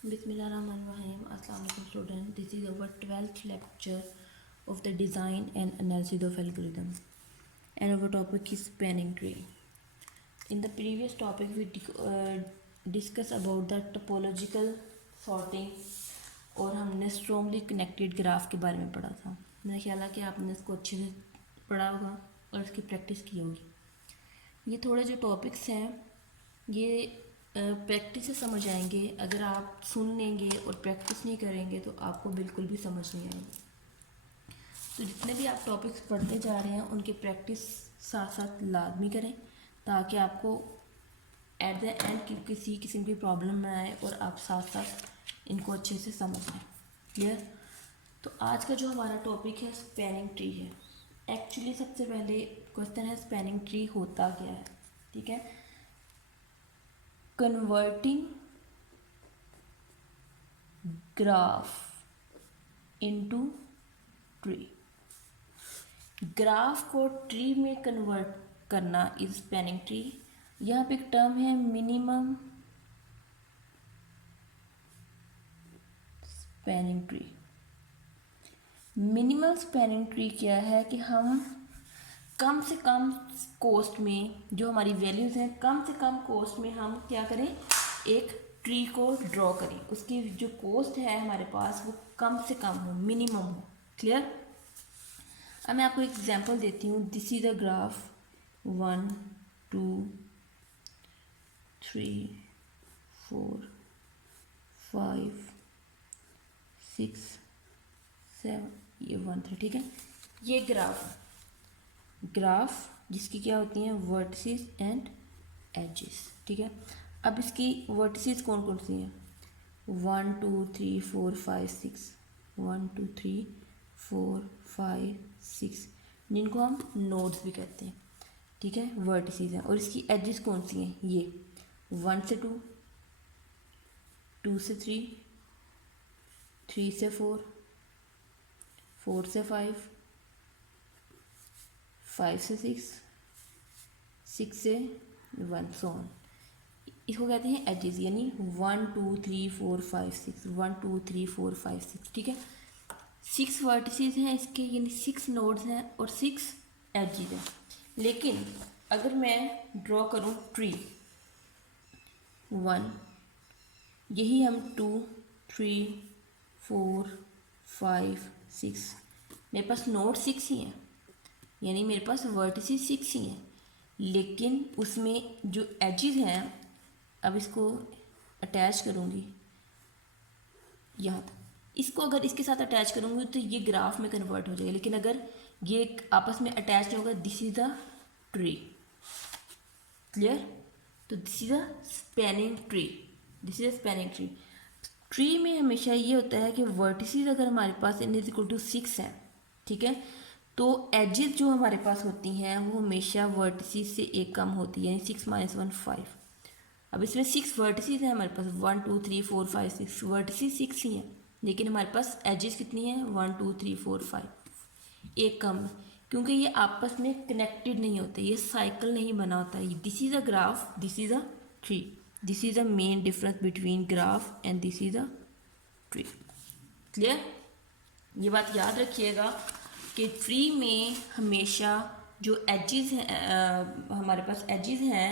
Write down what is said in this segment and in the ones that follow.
Bismillahirrahmanirrahim. Assalamu alaikum student. This is our 12th lecture of the design and analysis of algorithm. And our topic is spanning tree. In the previous topic we discuss about the topological sorting और हमने strongly connected graph के बारे में पढ़ा था. मेरा ख्याल है कि आपने इसको अच्छे से पढ़ा होगा और इसकी प्रैक्टिस की होगी. ये थोड़े जो टॉपिक्स हैं ये प्रैक्टिस से समझ आएंगे. अगर आप सुन लेंगे और प्रैक्टिस नहीं करेंगे तो आपको बिल्कुल भी समझ नहीं आएगी. तो जितने भी आप टॉपिक्स पढ़ते जा रहे हैं उनकी प्रैक्टिस साथ साथ लाजमी करें ताकि आपको एट द एंड किसी किस्म की प्रॉब्लम ना आए और आप साथ साथ इनको अच्छे से समझ लें. क्लियर. तो आज का जो हमारा टॉपिक है स्पैनिंग ट्री है. एक्चुअली सबसे पहले क्वेश्चन है स्पैनिंग ट्री होता क्या है. ठीक है. Converting graph into tree. Graph को ट्री में कन्वर्ट करना इज स्पैनिंग ट्री. यहाँ पे एक टर्म है minimum spanning tree. Minimum spanning tree क्या है कि हम कम से कम कॉस्ट में जो हमारी वैल्यूज़ हैं कम से कम कॉस्ट में हम क्या करें एक ट्री को ड्रॉ करें. उसकी जो कॉस्ट है हमारे पास वो कम से कम हो, मिनिमम हो. क्लियर. अब मैं आपको एग्जांपल देती हूँ. दिस इज द ग्राफ 1 2 3 4 5 6 7 ये 1 3. ठीक है. ये ग्राफ जिसकी क्या होती हैं वर्टिसेस एंड एजेस. ठीक है. अब इसकी वर्टिसेस कौन कौन सी हैं 1 2 3 4 5 6 1 2 3 4 5 6 जिनको हम नोड्स भी कहते हैं. ठीक है. वर्टिसेस हैं. और इसकी एजेस कौन सी हैं ये 1 से 2 2 से 3 3 से 4 4 से 5 5 से 6 6 से 1 सो ऑन. इसको कहते हैं एजेस. यानी 1 2 3 4 5 6 1 2 3 4 5 6. ठीक है. 6 वर्टिसेस हैं इसके यानी 6 नोड्स हैं और 6 एजेस हैं. लेकिन अगर मैं ड्रॉ करूं ट्री 1 यही हम 2 3 4 5 6 मेरे पास नोड 6 ही हैं यानी मेरे पास वर्टिसेस 6 ही हैं. लेकिन उसमें जो एजेस हैं अब इसको अटैच करूँगी यहाँ तक. इसको अगर इसके साथ अटैच करूँगी तो ये ग्राफ में कन्वर्ट हो जाएगा. लेकिन अगर ये आपस में अटैच नहीं होगा this is the tree. Clear. तो this is a spanning tree. This is a spanning tree. Tree में हमेशा ये होता है कि वर्टिसेस अगर हमारे पास n इज इक्वल टू 6 हैं. ठीक है. तो एजेस जो हमारे पास होती हैं वो हमेशा वर्टिसेस से एक कम होती है यानी 6 - 1 5. अब इसमें 6 वर्टिसेस हैं हमारे पास 1 2 3 4 5 6 वर्टिसेस 6 ही हैं. लेकिन हमारे पास एजेस कितनी हैं 1 2 3 4 5 एक कम है क्योंकि ये आपस में कनेक्टेड नहीं होते. ये साइकिल नहीं बना होता. This is a graph this is a tree. This is a main difference between graph and this is a tree. Clear. ये बात याद रखिएगा कि ट्री में हमेशा जो एजेस हैं हमारे पास एजेस हैं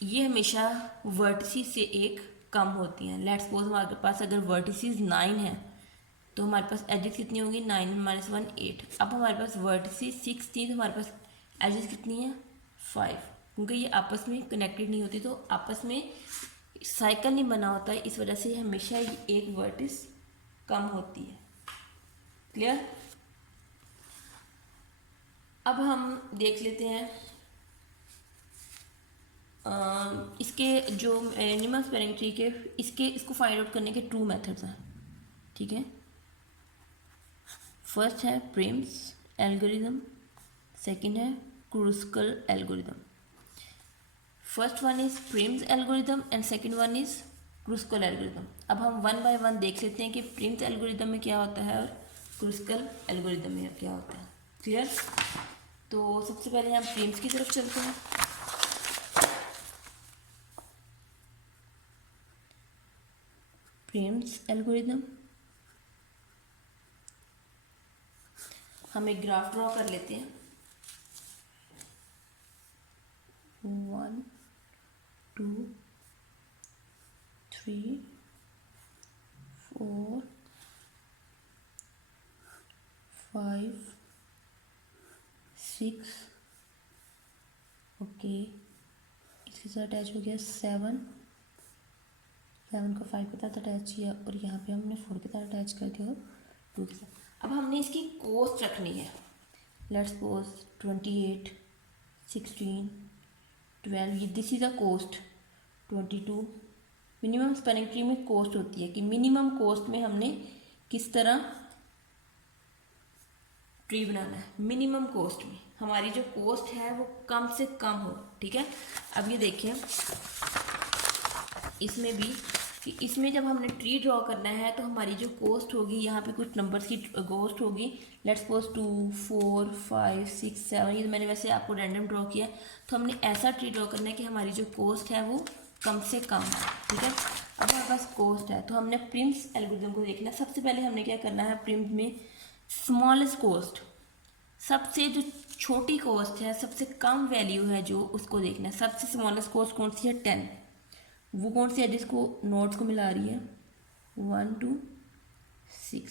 ये हमेशा वर्टिसेस से एक कम होती हैं. लेट्स सपोज हमारे पास अगर वर्टिसेस 9 हैं तो हमारे पास एजेस कितनी होंगी 9 - 1 8. अब हमारे पास वर्टिसेस 6 थी तो हमारे पास एजेस कितनी है 5. क्योंकि ये आपस में कनेक्टेड नहीं होती तो आपस में साइकिल नहीं बना होता है. इस वजह से हमेशा एक वर्टिस कम होती है. क्लियर. अब हम देख लेते हैं इसके जो मिनिमम स्पैनिंग ट्री के इसको फाइंड आउट करने के 2 मेथड्स हैं. ठीक है. फर्स्ट है प्रिम्स एल्गोरिदम. सेकंड है Kruskal algorithm. First one is Prim's algorithm and second one is Kruskal algorithm. अब हम 1 बाय 1 देख लेते हैं कि प्रिम्स एल्गोरिदम में क्या होता है और क्रूस्कल एल्गोरिदम में क्या होता है. क्लियर. तो सबसे पहले हम प्रिम्स की तरफ चलते हैं. Prim's algorithm. हम एक ग्राफ ड्रॉ कर लेते हैं। 1 2 3 4 5 6, ओके, इसके साथ अटैच हो गया 7 को 5 के साथ अटैच किया और यहाँ पे हमने 4 के साथ अटैच कर दिया और 2 के साथ। अब हमने इसकी कोस्ट रखनी है। लेट्स सपोज 28 16 12, ये this is a cost. 22 minimum spanning tree में कोस्ट होती है कि मिनिमम कोस्ट में हमने किस तरह ट्री बनाना है। मिनिमम कोस्ट में हमारी जो कोस्ट है वो कम से कम हो, ठीक है। अब ये देखिए इसमें भी कि इसमें जब हमने ट्री ड्रॉ करना है तो हमारी जो कोस्ट होगी, यहाँ पे कुछ नंबर्स की कोस्ट होगी। लेट्स सपोज 2 4 5 6 7, ये मैंने वैसे आपको रैंडम ड्रॉ किया। तो हमने ऐसा ट्री ड्रॉ करना है कि हमारी जो कोस्ट है वो कम से कम है, ठीक है। अब हमारे पास कोस्ट है तो हमने प्रिम्स एल्गोरिथम को देखना है। सबसे पहले हमने क्या करना है, प्रिम्स में स्मॉलेस्ट कोस्ट, सबसे जो छोटी कोस्ट है, सबसे कम वैल्यू है जो, उसको देखना है। सबसे स्मॉलेस्ट कोस्ट कौन सी है, 10। वो कौन सी है जिसको नोट्स को मिला रही है, 1 2 6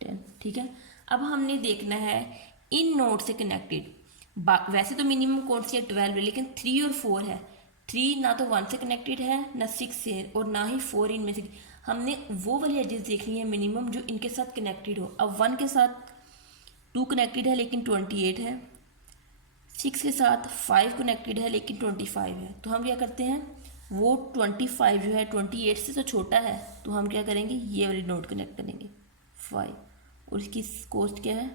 10, ठीक है। अब हमने देखना है इन नोट से कनेक्टेड, वैसे तो मिनिमम कौन सी है, 12 है, लेकिन 3 और 4 है। 3 ना तो 1 से कनेक्टेड है ना 6 से, और ना ही 4 इनमें से। हमने वो वाली एजेस देखनी है मिनिमम जो इनके साथ कनेक्टेड हो। अब 1 के साथ 2 कनेक्टेड है लेकिन 28 है, 6 के साथ 5 कनेक्टेड है लेकिन 25 है। तो हम क्या करते हैं, वो 25 जो है 28 से तो छोटा है, तो हम क्या करेंगे, ये वाली नोट कनेक्ट करेंगे 5, और इसकी कोस्ट क्या है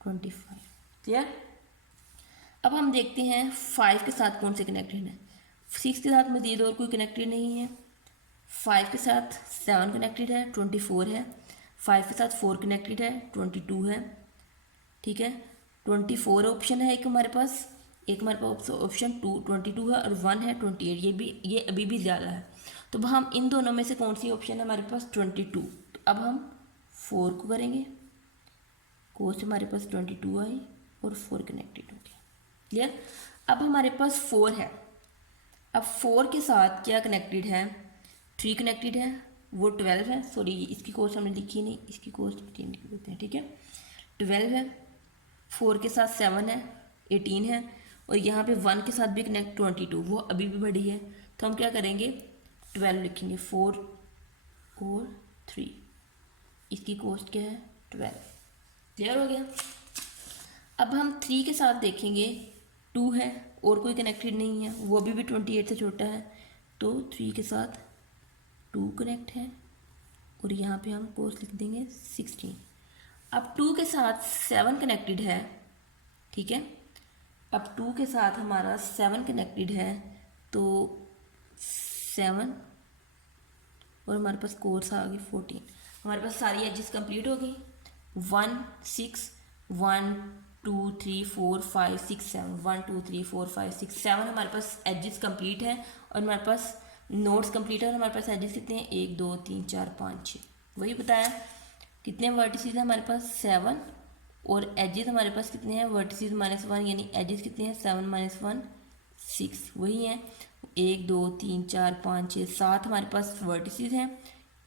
25, क्लियर। अब हम देखते हैं 5 के साथ कौन से कनेक्टेड है। 6 के साथ मजीद और कोई कनेक्टेड नहीं है। 5 के साथ 7 कनेक्टेड है, 24 है। 5 के साथ 4 कनेक्टेड है, 22 है, ठीक है। 24 ऑप्शन है एक हमारे पास, एक हमारे पास ऑप्शन 22 है, और 1 है 28, ये अभी भी ज़्यादा है। तो हम इन दोनों में से कौन सी ऑप्शन है हमारे पास, 22। तो अब हम 4 को करेंगे, कोस्ट हमारे पास 22 आई और 4 कनेक्टेड हो गया, क्लियर। अब हमारे पास 4 है। अब 4 के साथ क्या कनेक्टेड है, 3 कनेक्टेड है, वो 12 है। सॉरी इसकी कोस्ट हमने लिखी नहीं, इसकी कोस्ट 18 लिख देते हैं, ठीक है। 12 है, 4 के साथ 7 है, 18 है, और यहाँ पे 1 के साथ भी कनेक्ट 22, वो अभी भी बड़ी है। तो हम क्या करेंगे, 12 लिखेंगे, 4 और 3, इसकी कोस्ट क्या है 12, क्लियर हो गया। अब हम 3 के साथ देखेंगे, 2 है और कोई कनेक्टेड नहीं है, वो अभी भी 28 से छोटा है, तो 3 के साथ 2 कनेक्ट है, और यहाँ पे हम कोस्ट लिख देंगे 16। अब 2 के साथ 7 कनेक्टेड है, ठीक है। अब 2 के साथ हमारा 7 कनेक्टेड है, तो 7 और हमारे पास कोर्स आ गई 14। हमारे पास सारी एजेस कंप्लीट हो गई, 1 6 1 2 3 4 5 6 7, 1 2 3 4 5 6 7 हमारे पास एजेस कंप्लीट है, और हमारे पास नोट्स कंप्लीट है, और हमारे पास एजेस कितने हैं, 1 2 3 4 5 6, वही बताया। कितने वर्टिसेस हैं हमारे पास, 7, और एजेस हमारे पास कितने हैं, वर्टिसेस -1, यानी एजेस कितने हैं, 7 - 1 6, वही है। 1 2 3 4 5 6 7 हमारे पास वर्टिसेस हैं,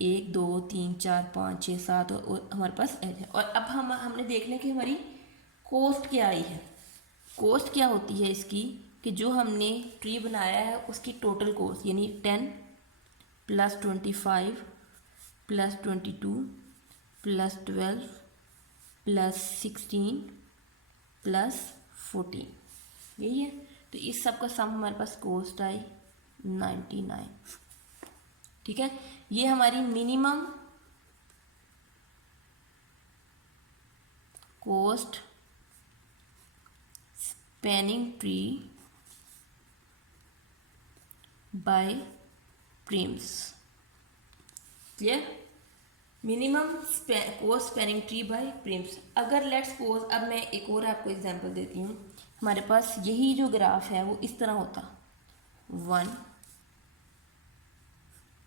1 2 3 4 5 6 7, और हमारे पास एज है। और अब हमने देखना है कि हमारी कोस्ट क्या आई है। कोस्ट क्या होती है इसकी, कि जो हमने ट्री बनाया है उसकी टोटल कोस्ट, यानी 10 + 25 + 22 + 12 + 16 + 14, यही है। तो इस सब का सम हमारे पास कोस्ट आई 99, ठीक है। ये हमारी minimum cost spanning tree by Prim's, clear. Minimum cost spanning tree by Prim's. अगर लेट्स सपोज, अब मैं एक और आपको एग्जांपल देती हूँ। हमारे पास यही जो ग्राफ है वो इस तरह होता, 1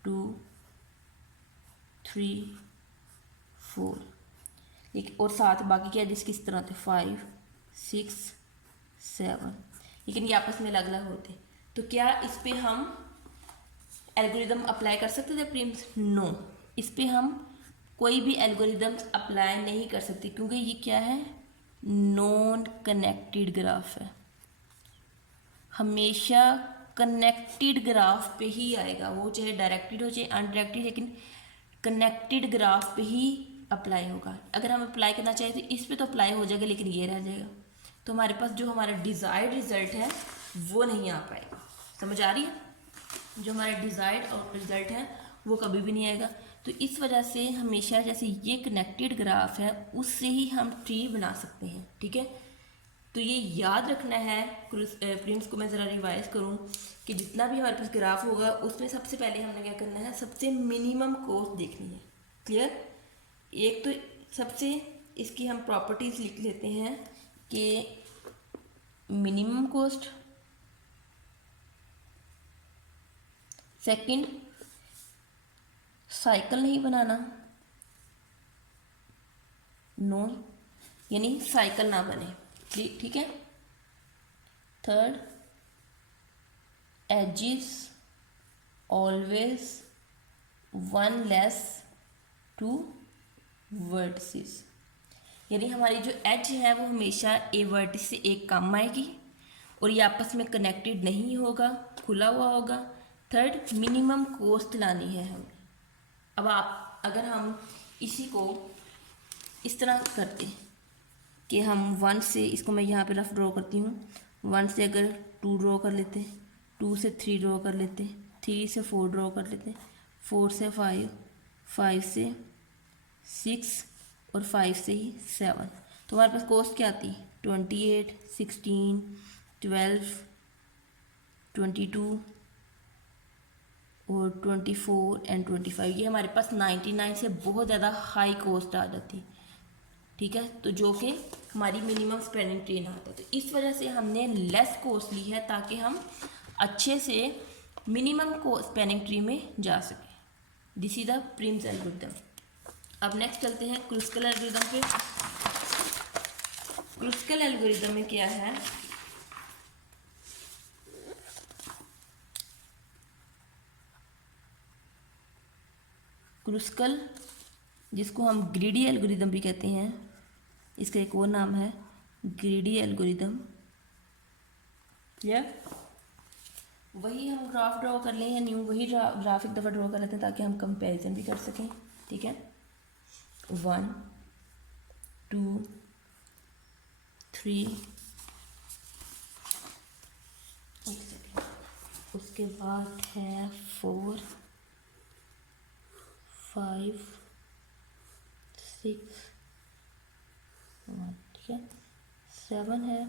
2 3 4, लेकिन और साथ बाकी क्या एजेस किस तरह थे 5 6 7, लेकिन ये आपस में अलग अलग होते। तो क्या इस पे हम एल्गोरिदम अप्लाई कर सकते थे प्रिम्स? नो, इस पे हम कोई भी एल्गोरिदम अप्लाई नहीं कर सकते, क्योंकि ये क्या है, नॉन कनेक्टेड ग्राफ है। हमेशा कनेक्टेड ग्राफ पे ही आएगा वो, चाहे डायरेक्टेड हो चाहे अनडायरेक्टेड, लेकिन कनेक्टेड ग्राफ पे ही अप्लाई होगा। अगर हम अप्लाई करना चाहें तो इस पे तो अप्लाई हो जाएगा, लेकिन ये रह जाएगा, तो हमारे पास जो हमारा डिज़ायर्ड रिजल्ट है वो नहीं आ पाएगा। समझ आ रही है? जो हमारा डिज़ायर्ड और रिजल्ट है वो कभी भी नहीं आएगा। तो इस वजह से हमेशा जैसे ये कनेक्टेड ग्राफ है उससे ही हम ट्री बना सकते हैं। ठीक है, तो ये याद रखना है। प्रिंट्स को मैं ज़रा रिवाइज करूँ कि जितना भी हमारे पास ग्राफ होगा उसमें सबसे पहले हमने क्या करना है, सबसे मिनिमम कॉस्ट देखनी है। क्लियर? एक तो सबसे इसकी हम प्रॉपर्टीज़ लिख लेते हैं कि मिनिमम कॉस्ट, सेकंड साइकिल नहीं बनाना, नो यानी साइकिल ना बने, ठीक है। Third, edges always one less to vertices, यानी हमारी जो एज है वो हमेशा ए वर्टिस से एक कम आएगी और ये आपस में कनेक्टेड नहीं होगा, खुला हुआ होगा। थर्ड, मिनिमम कॉस्ट लानी है हमें। अब आप अगर हम इसी को इस तरह करते कि हम 1 से, इसको मैं यहाँ पे रफ ड्रॉ करती हूँ, 1 से अगर 2 ड्रॉ कर लेते, 2 से 3 ड्रॉ कर लेते, 3 से 4 ड्रॉ कर लेते, 4 से 5, 5 से 6 और 5 से ही 7, तो हमारे पास कॉस्ट क्या आती? 28, 16, 12, 22 और 24 एंड 25। ये हमारे पास 99 से बहुत ज़्यादा हाई कॉस्ट आ जाती। ठीक है, तो जो कि हमारी मिनिमम स्पेंडिंग ट्री ना आता, तो इस वजह से हमने लेस कॉस्ट ली है ताकि हम अच्छे से मिनिमम को स्पेंडिंग ट्री में जा सकें। This is the Prim's algorithm. अब नेक्स्ट चलते हैं क्रुस्कल एल्गोरिथम पे। क्रुस्कल एल्गोरिथम में क्या है, क्रुस्कल जिसको हम ग्रीडी एल्गोरिथम भी कहते हैं, इसका एक और नाम है ग्रीडी एल्गोरिथम। क्लियर? वही हम ग्राफ ड्रॉ कर लें या न्यू वही ग्राफ एक दफ़ा ड्रॉ कर लेते हैं ताकि हम कंपैरिजन भी कर सकें। ठीक है, 1 2 3, एक सेकेंड, उसके बाद है 4 5 6 1, ठीक है, 7 है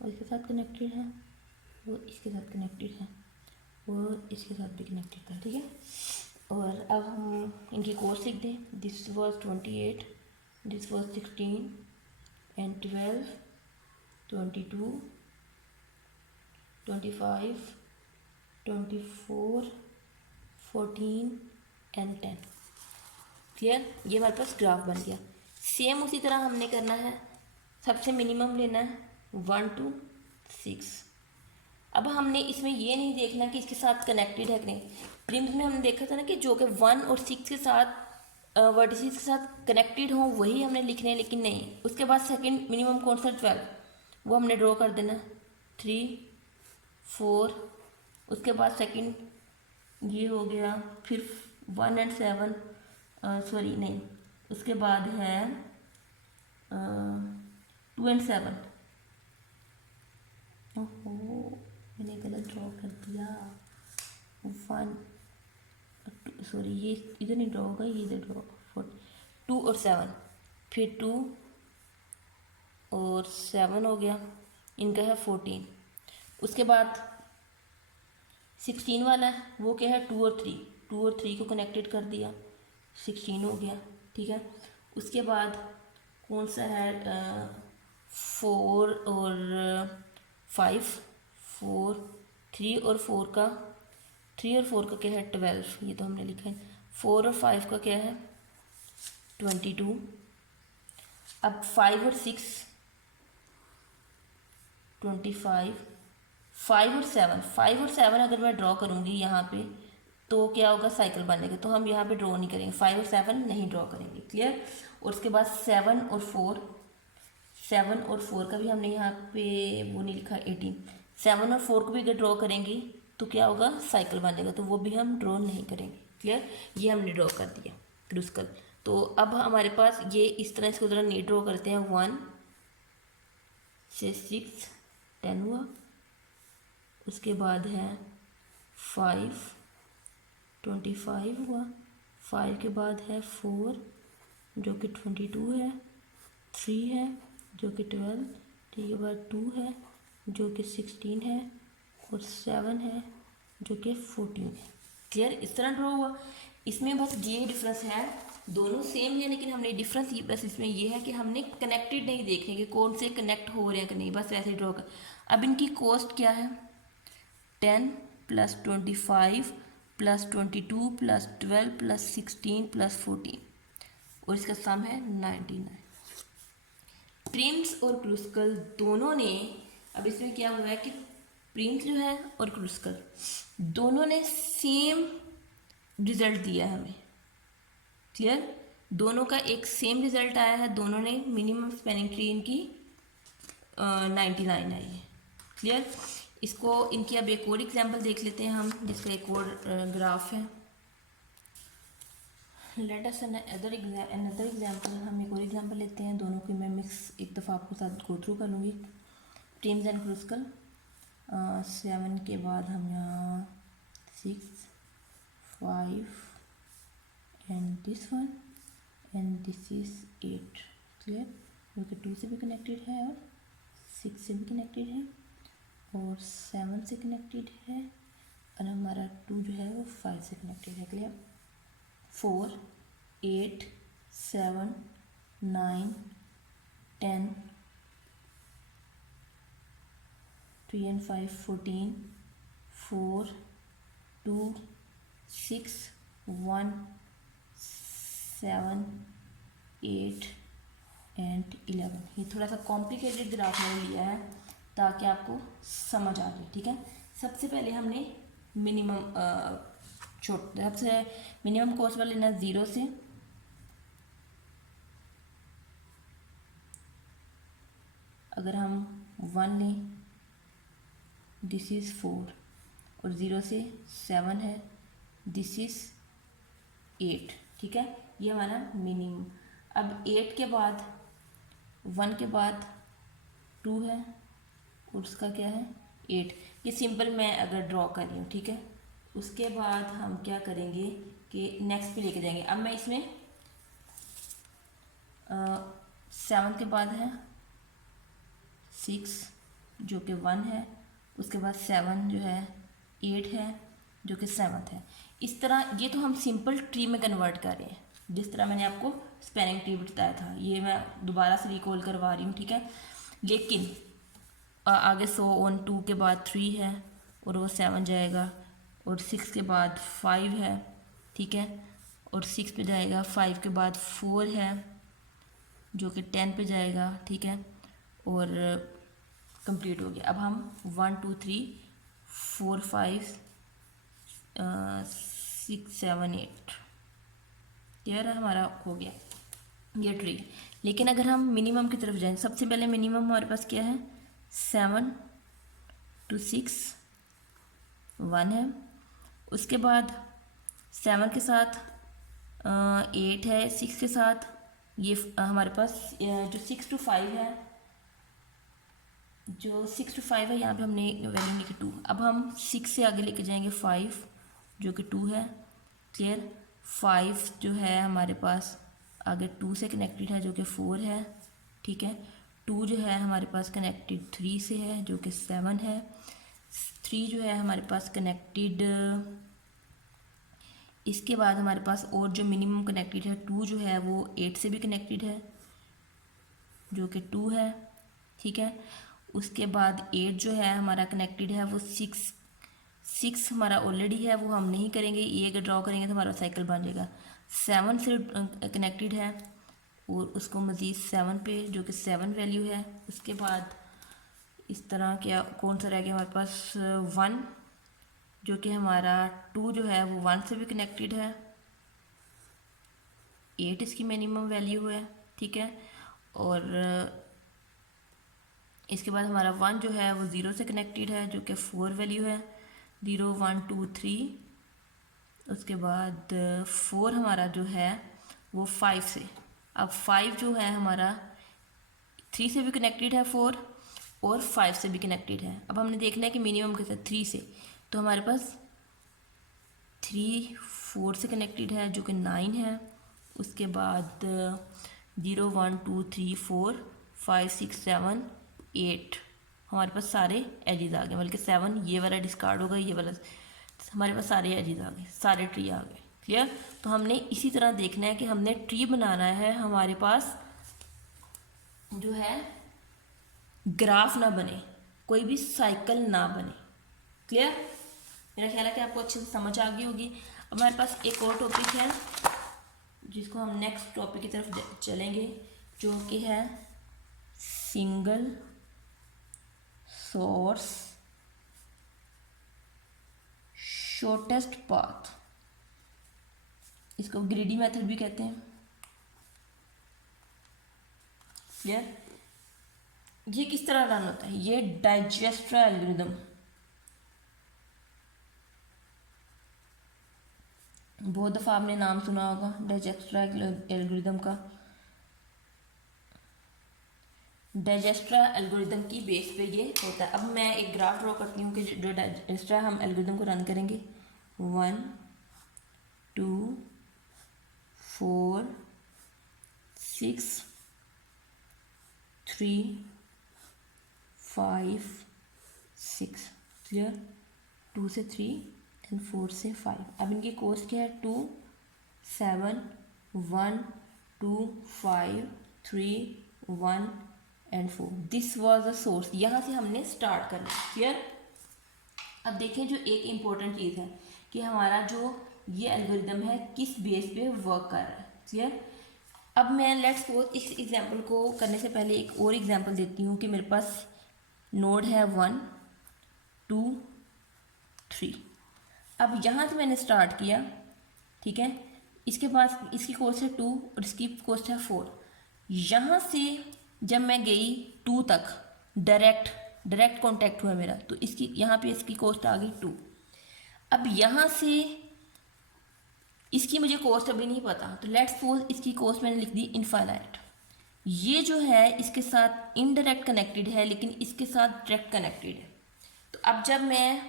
और इसके साथ कनेक्टेड है, वो इसके साथ कनेक्टेड है और इसके साथ भी कनेक्टेड है। ठीक है, और अब हम इनकी कोर्स लिख दें। This was 28, this was 16 and 12, 22, 25, 24, 14 and 10। Clear? ये हमारे पास ग्राफ बन गया। सेम उसी तरह हमने करना है, सबसे मिनिमम लेना है 1 to 6। अब हमने इसमें ये नहीं देखना कि इसके साथ कनेक्टेड है कि नहीं। प्रिम्स में हमने देखा था ना कि जो कि 1 और 6 के साथ वर्टिसेस के साथ कनेक्टेड हों वही हमने लिखने हैं, लेकिन नहीं। उसके बाद सेकंड मिनिमम कौन सा 12, वो हमने ड्रॉ कर देना 3 4, उसके बाद सेकंड ये हो गया, फिर 1 and 7, सॉरी नहीं, उसके बाद है 2 and 7। ओहो, मैंने गलत ड्रॉ कर दिया। 1 सॉरी, ये इधर नहीं ड्रॉ होगा, ये इधर ड्रॉ 2 और 7, फिर 2 और 7 हो गया, इनका है 14। उसके बाद 16 वाला है, वो क्या है 2 और 3, 2 और 3 को कनेक्टेड कर दिया, 16 हो गया। ठीक है, उसके बाद कौन सा है 4 और 5, 4 3 और 4 का क्या है 12, ये तो हमने लिखा है 4 और 5 का क्या है 22। अब 5 और 6 25। 5 और 7, 5 और 7 अगर मैं ड्रॉ करूँगी यहाँ पे तो क्या होगा, साइकिल बनेगा, तो हम यहाँ पे ड्रॉ नहीं करेंगे, 5 और 7 नहीं ड्रॉ करेंगे। क्लियर। और उसके बाद 7 और 4, 7 और 4 का भी हमने यहाँ पे वो नहीं लिखा 18। 7 और 4 को भी अगर ड्रॉ करेंगे तो क्या होगा, साइकिल बनेगा, तो वो भी हम ड्रॉ नहीं करेंगे। क्लियर। ये हमने ड्रॉ कर दिया क्रूस्कल। तो अब हमारे पास ये इस तरह, इसको ज़रा नहीं ड्रॉ करते हैं। 1 से 6 10 हुआ, उसके बाद है 5 25 हुआ, 5 के बाद है 4 जो कि 22 है, 3 है जो कि 12, ठीक है, बाद 2 है जो कि 16 है, और 7 है जो कि 14 है। क्लियर। इस तरह ड्रॉ हुआ। इसमें बस ये डिफरेंस है, दोनों सेम है लेकिन हमने डिफरेंस ये बस इसमें ये है कि हमने कनेक्टेड नहीं देखने कि कौन से कनेक्ट हो रहे हैं कि नहीं, बस ऐसे ड्रॉ कर। अब इनकी कॉस्ट क्या है, 10 + 25 + 22 + 12 + 16 + 14, और इसका सम है 99। प्रिम्स और क्रूस्कल दोनों ने, अब इसमें क्या हुआ है कि प्रिम्स जो है और क्रूस्कल दोनों ने सेम रिजल्ट दिया है हमें। क्लियर। दोनों का एक सेम रिजल्ट आया है, दोनों ने मिनिमम स्पैनिंग ट्री इनकी 99 आई है। क्लियर। इसको इनकी अब एक और एग्जांपल देख लेते हैं हम, जिसका एक और ग्राफ है। लेट अस अनदर एग्जांपल, हम एक और एग्जांपल लेते हैं, दोनों की मैं मिक्स एक दफ़ा आपके साथ गो थ्रू कर लूँगी। प्रिम्स एंड क्रूस्कल 7 के बाद हम यहाँ 6 5 and this one and this is 8। Clear. जो कि 2 से भी कनेक्टेड है और 6 से भी कनेक्टेड है और 7 से कनेक्टेड है, और हमारा 2 जो है वो 5 से कनेक्टेड है। क्लियर। 4 8 7 9 10 3 and 5 14 4 2 6 1 7 8 and 11। ये थोड़ा सा कॉम्प्लिकेटेड ग्राफ मैंने लिया है ताकि आपको समझ आ जाए। ठीक है। सबसे पहले हमने मिनिमम सबसे मिनिमम कॉस्ट वाला लेना 0 से, अगर हम 1 लें दिस इज़ 4, और 0 से 7 है, दिस इज़ 8। ठीक है। ये हमारा मिनिमम। अब 8 के बाद 1 के बाद 2 है और उसका क्या है 8। ये सिंपल मैं अगर ड्रॉ कर रही हूँ। ठीक है। उसके बाद हम क्या करेंगे कि नेक्स्ट पे लेके जाएंगे। अब मैं इसमें 7 के बाद है 6 जो कि 1 है, उसके बाद 7 जो है 8 है जो कि 7 है। इस तरह ये तो हम सिंपल ट्री में कन्वर्ट कर रहे हैं, जिस तरह मैंने आपको स्पैनिंग ट्री बताया था, ये मैं दोबारा से रिकॉल करवा रही हूँ। ठीक है। लेकिन आगे 100 ऑन 2 के बाद 3 है और वो 7 जाएगा, और 6 के बाद 5 है। ठीक है। और 6 पे जाएगा, 5 के बाद 4 है जो कि 10 पे जाएगा। ठीक है। और कंप्लीट हो गया। अब हम 1 2 3 4 5 6 7 8 क्लियर है, हमारा हो गया ये ट्री। लेकिन अगर हम मिनिमम की तरफ जाएं, सबसे पहले मिनिमम हमारे पास क्या है 7 to 6 1 है, उसके बाद 7 के साथ 8 है, 6 के साथ ये हमारे पास जो 6 to 5 है, जो 6 to 5 है यहाँ पे हमने वैल्यू लिखी 2। अब हम 6 से आगे लेके जाएंगे 5 जो कि 2 है। क्लियर। 5 जो है हमारे पास आगे 2 से कनेक्टेड है जो कि 4 है। ठीक है। 2 जो है हमारे पास कनेक्टेड 3 से है जो कि 7 है। 3 जो है हमारे पास कनेक्टेड, इसके बाद हमारे पास और जो मिनिमम कनेक्टेड है 2 जो है वो 8 से भी कनेक्टेड है जो कि 2 है। ठीक है। उसके बाद 8 जो है हमारा कनेक्टेड है वो 6 6 हमारा ऑलरेडी है, वो हम नहीं करेंगे, ये अगर ड्रॉ करेंगे तो हमारा साइकिल बन जाएगा। 7 से कनेक्टेड है और उसको मज़ीद 7 पे, जो कि 7 वैल्यू है। उसके बाद इस तरह क्या कौन सा रह गया हमारे पास, 1, जो कि हमारा 2 जो है वो 1 से भी कनेक्टेड है। 8 इसकी मिनिमम वैल्यू है, ठीक है। और इसके बाद हमारा 1 जो है वो 0 से कनेक्टेड है, जो कि 4 वैल्यू है। 0 1 2 3। उसके बाद 4 हमारा जो है वो 5 से, अब 5 जो है हमारा 3 से भी कनेक्टेड है 4 और 5 से भी कनेक्टेड है। अब हमने देखना है कि मिनिमम कैसे 3 से, तो हमारे पास 3 4 से कनेक्टेड है जो कि 9 है। उसके बाद 0 1 2 3 4 5 6 7 8 हमारे पास सारे एजेस आ गए, बल्कि 7 ये वाला डिस्कार्ड होगा, ये वाला हमारे पास सारे एजेस आ गए, सारे ट्री आ गए। क्लियर। तो हमने इसी तरह देखना है कि हमने ट्री बनाना है, हमारे पास जो है ग्राफ ना बने, कोई भी साइकिल ना बने। क्लियर। मेरा ख्याल है कि आपको अच्छे से समझ आ गई होगी। अब हमारे पास एक और टॉपिक है जिसको हम नेक्स्ट टॉपिक की तरफ चलेंगे, जो कि है सिंगल सोर्स शॉर्टेस्ट पाथ। इसको ग्रीडी मेथड भी कहते हैं। क्लियर। ये किस तरह रन होता है, ये डाइजेस्ट्रा एल्गोरिदम, बहुत दफ़ा आपने नाम सुना होगा डाइजेस्ट्रा एल्गोरिदम का। डाइजेस्ट्रा एल्गोरिदम की बेस पे ये होता है। अब मैं एक ग्राफ ड्रॉ करती हूँ कि जो डाइजेस्ट्रा हम एल्गोरिदम को रन करेंगे। 1 2 4 6 3 5 6। क्लियर। 2 से 3 एंड 4 से 5। अब इनकी कोस्ट क्या है, 2 7 1 2 5 3 1 and 4। This was the source. यहाँ से हमने स्टार्ट करना। क्लियर। अब देखें जो एक इम्पॉर्टेंट चीज़ है कि हमारा जो ये एल्गोरिदम है किस बेस पे वर्क कर रहा है। क्लियर। अब मैं लेट्स सपोज इस एग्जांपल को करने से पहले एक और एग्जांपल देती हूँ कि मेरे पास नोड है 1 2 3। अब यहाँ से मैंने स्टार्ट किया, ठीक है। इसके पास इसकी कोस्ट है 2 और इसकी कोस्ट है 4। यहाँ से जब मैं गई 2 तक, डायरेक्ट कांटेक्ट हुआ मेरा, तो इसकी यहाँ पे इसकी कोस्ट आ गई 2। अब यहाँ से इसकी मुझे कोस्ट अभी नहीं पता, तो लेट्स सपोज इसकी कोस्ट मैंने लिख दी इनफाइनाइट। ये जो है इसके साथ इनडायरेक्ट कनेक्टेड है, लेकिन इसके साथ डायरेक्ट कनेक्टेड है। तो अब जब मैं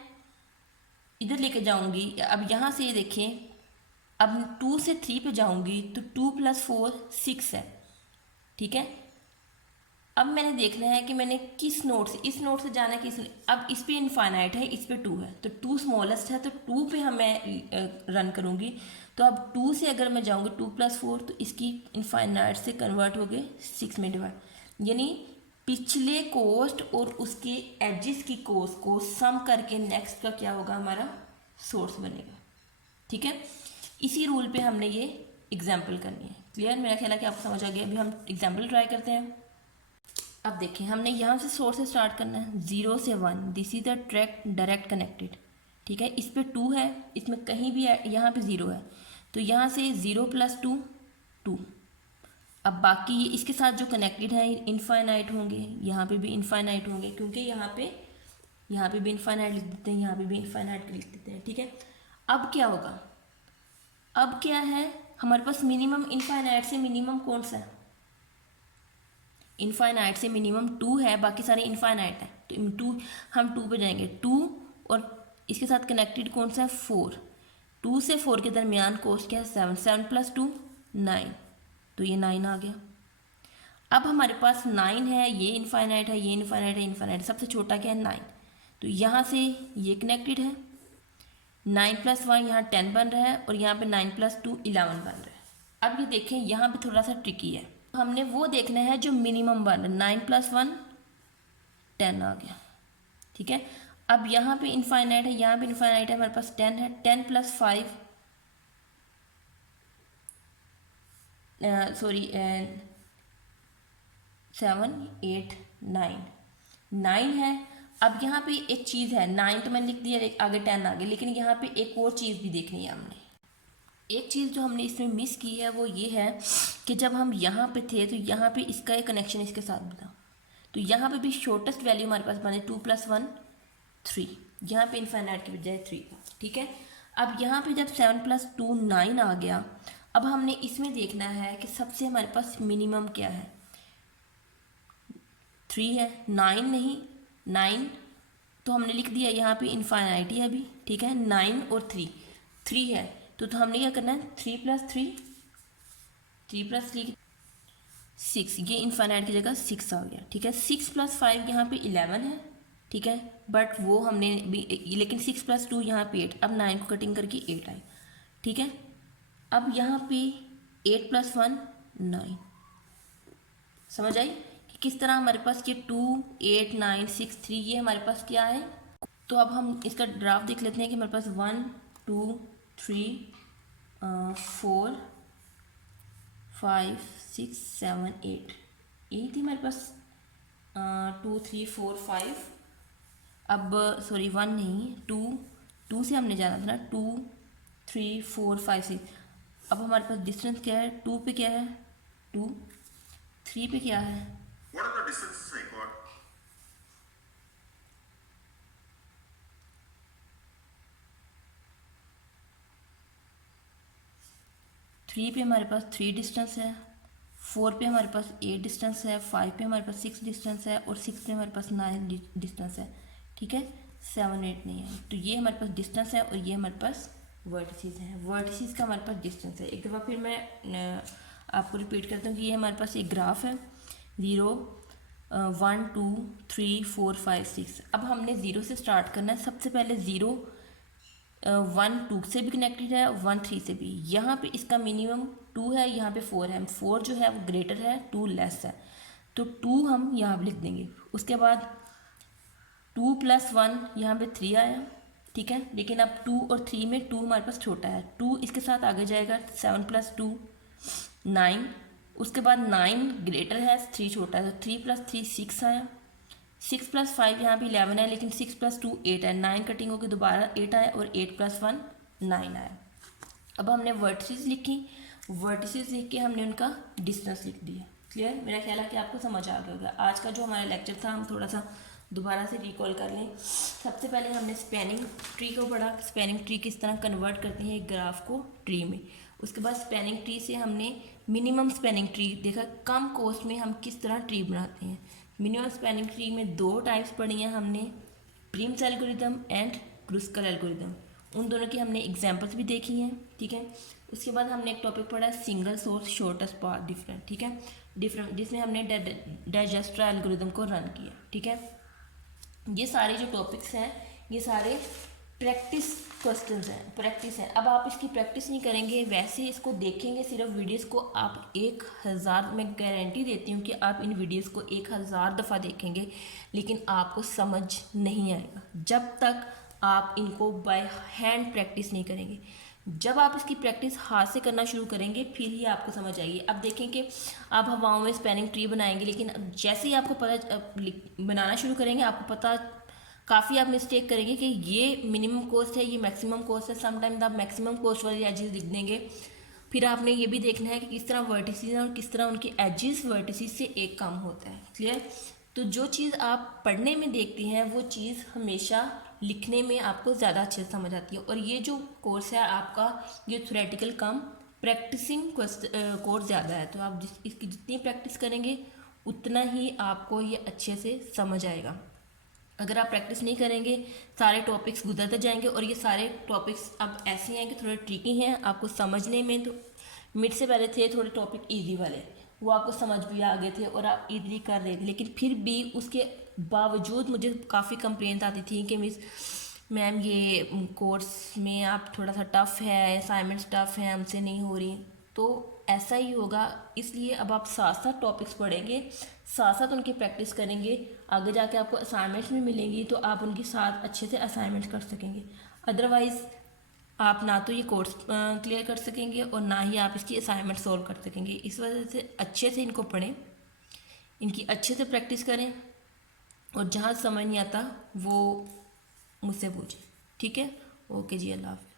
इधर लेके जाऊंगी, अब यहाँ से ये देखें, अब 2 से 3 पे जाऊंगी तो 2 + 4 6 है, ठीक है। अब मैंने देखना है कि मैंने किस नोड से, इस नोड से जाना है किस, अब इस पे इनफाइनाइट है, इस पे 2 है, तो 2 स्मॉलेस्ट है, तो 2 पे मैं रन करूँगी। तो अब 2 से अगर मैं जाऊँगी 2 + 4, तो इसकी इनफाइनाइट से कन्वर्ट हो गए 6 में डिवाइड, यानी पिछले कोस्ट और उसके एजिस की कोस्ट को सम करके नेक्स्ट का क्या होगा, हमारा सोर्स बनेगा। ठीक है। इसी रूल पे हमने ये एग्जाम्पल करनी है। क्लियर। मेरा ख्याल है कि आपको समझ आ गया। अभी हम एग्जाम्पल ट्राई करते हैं। अब देखिए, हमने यहाँ से सोर्स से स्टार्ट करना है, 0 से 1। This is the track direct connected, ठीक है। इस पे 2 है, इसमें कहीं भी यहाँ पे 0 है, तो यहाँ से 0 + 2 2। अब बाकी ये इसके साथ जो कनेक्टेड है इनफाइनाइट होंगे, यहाँ पे भी इनफाइनाइट होंगे, क्योंकि यहाँ पे भी इनफाइनाइट लिख देते हैं, यहाँ पे भी इनफाइनाइट लिख देते हैं, ठीक है। अब क्या होगा, अब क्या है हमारे पास, मिनिमम इनफाइनाइट से मिनिमम कौन सा है, इनफाइनाइट से मिनिमम 2 है, बाकी सारे इनफाइनाइट है, तो हम 2 पे जाएंगे। 2 और इसके साथ कनेक्टेड कौन सा है, 4। 2 से 4 के दरमियान कोस्ट क्या है, 7। 7 + 2 9, तो ये 9 आ गया। अब हमारे पास 9 है, ये इनफाइनाइट है, ये इनफाइनाइट है, इनफाइनाइट, सबसे छोटा क्या है 9, तो यहाँ से ये कनेक्टेड है। 9 + 1 यहाँ 10 बन रहा है, और यहाँ पे 9 + 2 11 बन रहा है। अब ये देखें, यहाँ पे थोड़ा सा ट्रिकी है, हमने वो देखना है जो मिनिमम बन रहा है। 9 + 1 10 आ गया, ठीक है। अब यहाँ पे इनफाइनाइट है, यहाँ पे इनफाइनाइट है, हमारे पास 10 है, 10 + 5 सॉरी 7 8 9 9 है। अब यहाँ पे एक चीज़ है, 9 तो मैंने लिख दिया, आगे 10 आगे, लेकिन यहाँ पे एक और चीज़ भी देखनी है हमने। एक चीज़ जो हमने इसमें मिस की है वो ये है कि जब हम यहाँ पे थे तो यहाँ पे इसका एक कनेक्शन इसके साथ भी था, तो यहाँ पे भी शॉर्टेस्ट वैल्यू हमारे पास बने 2 + 1 3, यहाँ पे इनफाइनाइट की बजाय 3 था, ठीक है। अब यहाँ पे जब 7 + 2 9 आ गया, अब हमने इसमें देखना है कि सबसे हमारे पास मिनिमम क्या है। 3 है, 9 नहीं, 9 तो हमने लिख दिया यहाँ पे इनफाइनाइट है अभी, ठीक है। 9 और 3 है, तो हमने क्या करना है, 3 + 3 6, ये इनफाइनाइट की जगह 6 आ गया, ठीक है। 6 + 5 यहाँ पे 11 है, ठीक है, बट वो हमने भी, लेकिन 6 + 2 यहाँ पे 8, अब 9 को कटिंग करके 8 आए, ठीक है। अब यहाँ पे 8 + 1 9, समझ आई कि किस तरह हमारे पास ये 2 8 9 6 3 ये हमारे पास क्या है। तो अब हम इसका ड्राफ्ट देख लेते हैं कि हमारे पास 1 2 3 4 5 6 7 8, यही थी हमारे पास 2 3 4 5। अब सॉरी 1 नहीं, 2 से हमने जाना था ना, 2 3 4 5 6। अब हमारे पास डिस्टेंस क्या है, 2 पे क्या है 2, 3 पे क्या है, What are the distances I got? 3 पे हमारे पास 3 डिस्टेंस है, 4 पे हमारे पास 8 डिस्टेंस है, 5 पे हमारे पास 6 डिस्टेंस है, और 6 पे हमारे पास 9 डिस्टेंस है, ठीक है। 7 8 नहीं है, तो ये हमारे पास डिस्टेंस है और ये हमारे पास वर्टिसेस हैं। वर्टिसेस का हमारे पास डिस्टेंस है। एक दफ़ा फिर मैं आपको रिपीट करता हूँ कि ये हमारे पास एक ग्राफ है, 0 1 2 3 4 5 6। अब हमने 0 से स्टार्ट करना है। सबसे पहले 0 1 2 से भी कनेक्टेड है, 1 3 से भी। यहाँ पे इसका मिनिमम 2 है, यहाँ पे 4 है। 4 जो है वो ग्रेटर है, 2 लेस है, तो 2 हम यहाँ पे लिख देंगे। उसके बाद 2 + 1 यहाँ पे 3 आया, ठीक है। लेकिन अब 2 और 3 में 2 हमारे पास छोटा है, 2 इसके साथ आगे जाएगा। 7 + 2 9, उसके बाद 9 ग्रेटर है, 3 छोटा है, तो 3 + 3 6 आया। 6 + 5 यहाँ पे 11 है, लेकिन 6 + 2 8 है, 9 कटिंग होकर दोबारा 8 आया, और 8 + 1 9 आया। अब हमने वर्टिसेस लिखी, वर्टिसेस लिख के हमने उनका डिस्टेंस लिख दिया। क्लियर? मेरा ख्याल है कि आपको समझ आ गया होगा। आज का जो हमारा लेक्चर था हम थोड़ा सा दोबारा से रिकॉल कर लें। सबसे पहले हमने स्पैनिंग ट्री को पढ़ा, स्पैनिंग ट्री किस तरह कन्वर्ट करते हैं एक ग्राफ को ट्री में। उसके बाद स्पैनिंग ट्री से हमने मिनिमम स्पैनिंग ट्री देखा, कम कॉस्ट में हम किस तरह ट्री बनाते हैं। मिनिमम स्पैनिंग ट्री में 2 टाइप्स पढ़ी हैं हमने, प्रीम्स एल्गोरिदम एंड क्रुस्कल एल्गोरिदम। उन दोनों की हमने एग्जांपल्स भी देखी हैं, ठीक है। उसके बाद हमने एक टॉपिक पढ़ा है single source shortest path different, ठीक है, डिफरेंट, जिसमें हमने डाइजेस्ट्रा एल्गोरिदम को रन किया, ठीक है। ये सारे जो टॉपिक्स हैं ये सारे प्रैक्टिस क्वेश्चंस हैं, प्रैक्टिस हैं। अब आप इसकी प्रैक्टिस नहीं करेंगे, वैसे इसको देखेंगे सिर्फ वीडियोस को, आप 1000, मैं गारंटी देती हूँ कि आप इन वीडियोस को 1000 दफ़ा देखेंगे, लेकिन आपको समझ नहीं आएगा जब तक आप इनको बाय हैंड प्रैक्टिस नहीं करेंगे। जब आप इसकी प्रैक्टिस हाथ से करना शुरू करेंगे फिर ही आपको समझ आएगी। अब देखें कि आप हवाओं में स्पैनिंग ट्री बनाएंगे, लेकिन जैसे ही आपको पता बनाना शुरू करेंगे आपको पता, काफ़ी आप मिस्टेक करेंगे कि ये मिनिमम कॉस्ट है, ये मैक्सिमम कॉस्ट है। समटाइम्स आप मैक्सिमम कॉस्ट वाली एजेस लिख देंगे। फिर आपने ये भी देखना है कि किस तरह वर्टिसेस हैं और किस तरह उनके एजेस वर्टिसेस से एक कम होता है। क्लियर? तो जो चीज़ आप पढ़ने में देखती हैं वो चीज़ हमेशा लिखने में आपको ज़्यादा अच्छे से समझ आती है। और ये जो कोर्स है आपका, ये थ्योरेटिकल कम प्रैक्टिसिंग कोर्स ज़्यादा है, तो आप इसकी जितनी प्रैक्टिस करेंगे उतना ही आपको ये अच्छे से समझ आएगा। अगर आप प्रैक्टिस नहीं करेंगे सारे टॉपिक्स गुजरते जाएंगे, और ये सारे टॉपिक्स अब ऐसे हैं कि थोड़े ट्रिकी हैं आपको समझने में। तो मिड से पहले थे थोड़े टॉपिक इजी वाले, वो आपको समझ भी आ गए थे और आप इजीली कर रहे थे, लेकिन फिर भी उसके बावजूद मुझे काफ़ी कंप्लेंट आती थी कि मिस मैम ये कोर्स में आप थोड़ा सा टफ़ है, असाइनमेंट्स टफ़ हैं, हमसे नहीं हो रही। तो ऐसा ही होगा, इसलिए अब आप साथ साथ टॉपिक्स पढ़ेंगे, साथ साथ उनकी प्रैक्टिस करेंगे, आगे जाके आपको असाइनमेंट्स भी मिलेंगी तो आप उनके साथ अच्छे से असाइनमेंट कर सकेंगे। अदरवाइज़ आप ना तो ये कोर्स क्लियर कर सकेंगे और ना ही आप इसकी असाइनमेंट सॉल्व कर सकेंगे। इस वजह से अच्छे से इनको पढ़ें, इनकी अच्छे से प्रैक्टिस करें और जहाँ समझ नहीं आता वो मुझसे पूछें। ठीक है, ओके जी, अल्लाह हाफ़िज़।